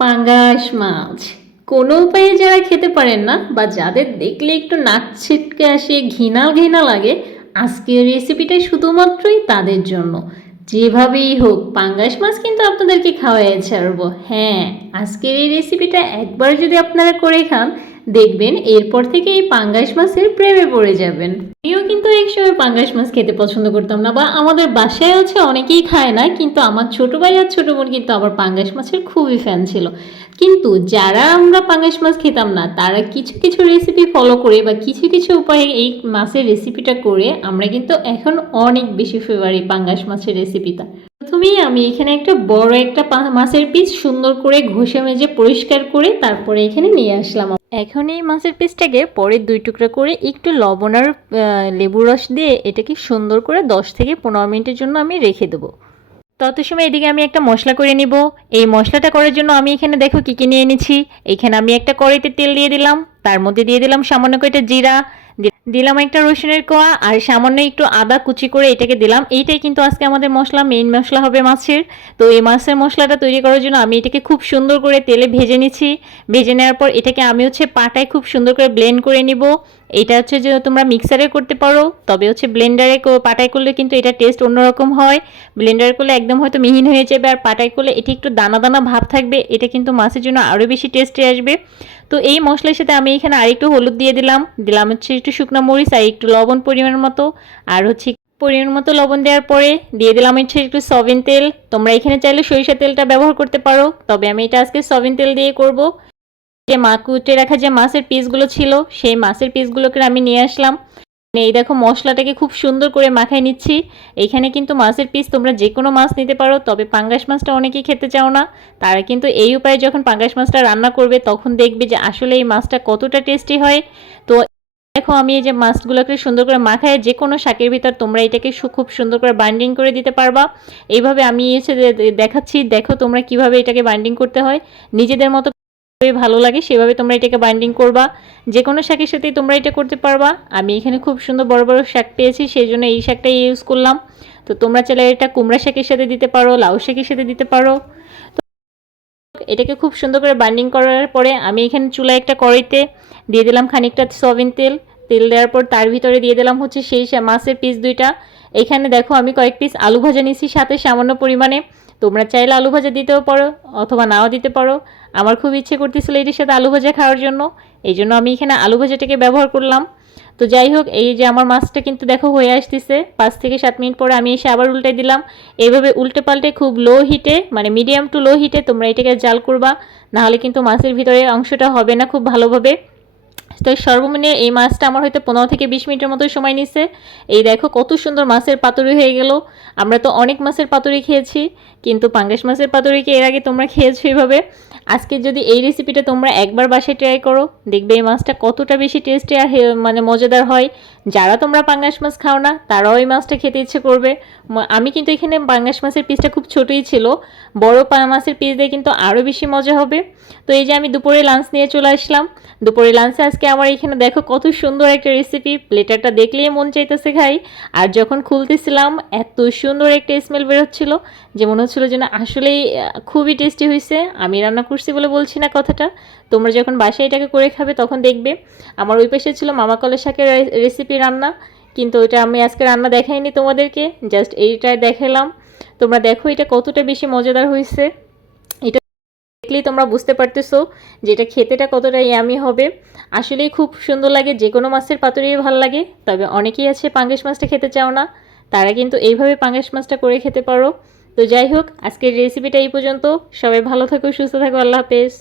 পাঙ্গাস মাছ কোনো উপায়ে যারা খেতে পারেন না বা যাদের দেখলে একটু নাক ছিটকে আসে, ঘৃণা ঘৃণা লাগে, আজকের রেসিপিটা শুধুমাত্রই তাদের জন্য। যেভাবেই হোক পাঙ্গাস মাছ কিন্তু আপনাদেরকে খাওয়াই ছাড়বো। হ্যাঁ, আজকের এই রেসিপিটা একবার যদি আপনারা করে খান, দেখবেন এরপর থেকে এই পাঙ্গাস মাছের প্রেমে পড়ে যাবেন। আমিও কিন্তু এক সময় পাঙ্গাস মাছ খেতে পছন্দ করতাম না, বা আমাদের বাসায় হচ্ছে অনেকেই খায় না, কিন্তু আমার ছোট ভাই আর ছোট বোন কিন্তু আবার পাঙ্গাস মাছের খুবই ফ্যান ছিল। কিন্তু যারা আমরা পাঙ্গাস মাছ খেতাম না, তারা কিছু কিছু রেসিপি ফলো করে বা কিছু কিছু উপায়ে এই মাছের রেসিপিটা করে আমরা কিন্তু এখন অনেক বেশি ফেভারিট পাঙ্গাস মাছের রেসিপিটা। প্রথমেই আমি এখানে একটা বড় একটা মাছের পিস সুন্দর করে ঘষে মেজে পরিষ্কার করে তারপরে এখানে নিয়ে আসলাম। এখন এই মাছের পিসটাকে পরে 2 টুকরা করে একটু লবণ আর লেবু রস দিয়ে এটাকে সুন্দর করে 10 থেকে 15 মিনিটের জন্য আমি রেখে দেবো। তত সময় এদিকে আমি একটা মশলা করে নিব। এই মশলাটা করার জন্য আমি এখানে দেখো কী কী নিয়ে এনেছি। এখানে আমি একটা কড়াইতে তেল দিয়ে দিলাম, তার মধ্যে দিয়ে দিলাম সামান্য কয়টা জিরা, দিলাম একটা রসুনের কোয়া, আর সামান্য একটু আদা কুচি করে এটাকে দিলাম। এইটাই কিন্তু আজকে আমাদের মশলা, মেইন মশলা হবে মাছের। তো এই মাছের মশলাটা তৈরি করার জন্য আমি এটাকে খুব সুন্দর করে তেলে ভেজে নিচ্ছি। ভেজে নেওয়ার পর এটাকে আমি পাটায় খুব সুন্দর করে ব্লেন্ড করে নিব। এটা যে তোমরা মিক্সারে করতে পারো, তবে ব্লেন্ডারে পাটায় করলে কিন্তু এটা টেস্ট অন্যরকম হয়। ব্লেন্ডার করলে একদম হয়তো মিহিন হয়ে যাবে, আর পাটায় করলে এটি একটু দানা দানা ভাব থাকবে, এটা কিন্তু মাছের জন্য আরও বেশি টেস্টি আসবে। তো এই মশলার সাথে আমি এখানে আরেকটু হলুদ দিয়ে দিলাম, একটু শুকনো মরিচ আর একটু লবণ পরিমাণ মতো, আর পরিমাণ মতো লবণ দেওয়ার পরে দিয়ে দিলাম একটু সয়াবিন তেল। তোমরা এখানে চাইলে সরিষা তেলটা ব্যবহার করতে পারো, তবে আমি এটা আজকে সয়াবিন তেল দিয়ে করব। যে কুটে রাখা যে মাছের পিসগুলো ছিল, সেই মাছের পিসগুলোকে আমি নিয়ে আসলাম। এই দেখো মশলাটাকে খুব সুন্দর করে মাখায় নিচ্ছি। এইখানে কিন্তু মাছের পিস তোমরা যে কোনো মাছ নিতে পারো, তবে পাঙ্গাস মাছটা অনেকেই খেতে চাও না, তারা কিন্তু এই উপায়ে যখন পাঙ্গাস মাছটা রান্না করবে তখন দেখবে যে আসলে এই মাছটা কতটা টেস্টি হয়। তো দেখো আমি এই যে মাছগুলোকে সুন্দর করে মাখায় যে কোনো শাকের ভিতর তোমরা এটাকে খুব সুন্দর করে বাইন্ডিং করে দিতে পারবা। এইভাবে আমি দেখাচ্ছি, দেখো তোমরা কিভাবে এটাকে বাইন্ডিং করতে হয়। নিজেদের মতো ভালো লাগে সেভাবে তোমরা এটাকে বাইন্ডিং করবা। যে কোনো শাকের সাথেই তোমরা এটা করতে পারবা। আমি এখানে খুব সুন্দর বড় বড় শাক পেয়েছি, সেই জন্য এই শাকটাই ইউজ করলাম। তো তোমরা চাইলে এটা কুমড়া শাকের সাথে দিতে পারো, লাউ শাকের সাথে দিতে পারো। তো এটাকে খুব সুন্দর করে বাইন্ডিং করার পরে আমি এখানে চুলায় একটা কড়াইতে দিয়ে দিলাম খানিকটা সয়াবিন তেল। তেল দেওয়ার পর তার ভিতরে দিয়ে দিলাম সেই মাছের পিস 2টা। এখানে দেখো আমি কয়েক পিস আলু ভাজা নিয়েছি সাথে সামান্য পরিমাণে। তোমরা চাইলে আলু ভাজা দিতেও পারো অথবা নাও দিতে পারো। আমার খুব ইচ্ছে করতেছিল এটির সাথে আলু ভাজা খাওয়ার জন্য, এই জন্য আমি এখানে আলু ভাজাটাকে ব্যবহার করলাম। তো যাই হোক, এই যে আমার মাছটা কিন্তু দেখো হয়ে আসতেছে। 5 থেকে 7 মিনিট পরে আমি এসে আবার উল্টে দিলাম। এইভাবে উল্টে পাল্টে খুব লো হিটে, মানে মিডিয়াম টু লো হিটে তোমরা এটাকে জাল করবা, নাহলে কিন্তু মাছের ভিতরে অংশটা হবে না খুব ভালোভাবে। তো সর্বনিম্ন এই মাছটা আমার হয়তো 15 থেকে 20 মিনিটের মতো সময় নিচ্ছে। এই দেখো কত সুন্দর মাছের পাতুরি হয়ে গেল। আমরা তো অনেক মাছের পাতুরি খেয়েছি, কিন্তু পাঙ্গাস মাছের পাতুরি কি এর আগে তোমরা খেয়েছো এভাবে? আজকে যদি এই রেসিপিটা তোমরা একবার বাসায় ট্রাই করো, দেখবে এই মাছটা কতটা বেশি টেস্টি আর মানে মজাদার হয়। যারা তোমরা পাঙ্গাস মাছ খাও না তারাও এই মাছটা খেতে ইচ্ছে করবে। আমি কিন্তু এখানে পাঙ্গাস মাছের পিসটা খুব ছোটোই ছিল, বড় মাছের পিস দিয়ে কিন্তু আরও বেশি মজা হবে। তো এই যে আমি দুপুরে লাঞ্চ নিয়ে চলে আসলাম। দুপুরে লাঞ্চে আজকে আমার এখানে দেখো কত সুন্দর একটা রেসিপি, প্লেটারটা দেখলেই মন চাইতেছে খাই। আর যখন খুলতেছিলাম এত সুন্দর একটা স্মেল বেরোচ্ছিল যে মনে হচ্ছিলো যেন আসলেই খুবই টেস্টি হয়েছে। আমি রান্না করছি বলে বলছি না কথাটা, তোমরা যখন বাসায় এটাকে করে খাবে তখন দেখবে। আমার ওই পাশে ছিল মামা কলের শাকের রেসিপি রান্না, কিন্তু ওইটা আমি আজকে রান্না দেখাইনি তোমাদেরকে, জাস্ট এইটাই দেখালাম। তোমরা দেখো এটা কতটা বেশি মজাদার হয়েছে, এটা দেখলেই তোমরা বুঝতে পারতেছো যে এটা খেতেটা কতটা ইয়ামি হবে। আসলেই খুব সুন্দর লাগে, যে কোনো মাছের পাতুরি ভালো লাগে, তবে অনেকেই আছে পাঙ্গাস মাছটা খেতে চাও না, তারা কিন্তু এইভাবে পাঙ্গাস মাছটা করে খেতে পারো। তো যাই হোক, আজকের রেসিপিটা এই পর্যন্ত। সবাই ভালো থাকো, সুস্থ থাকো, আল্লাহ হাফেজ।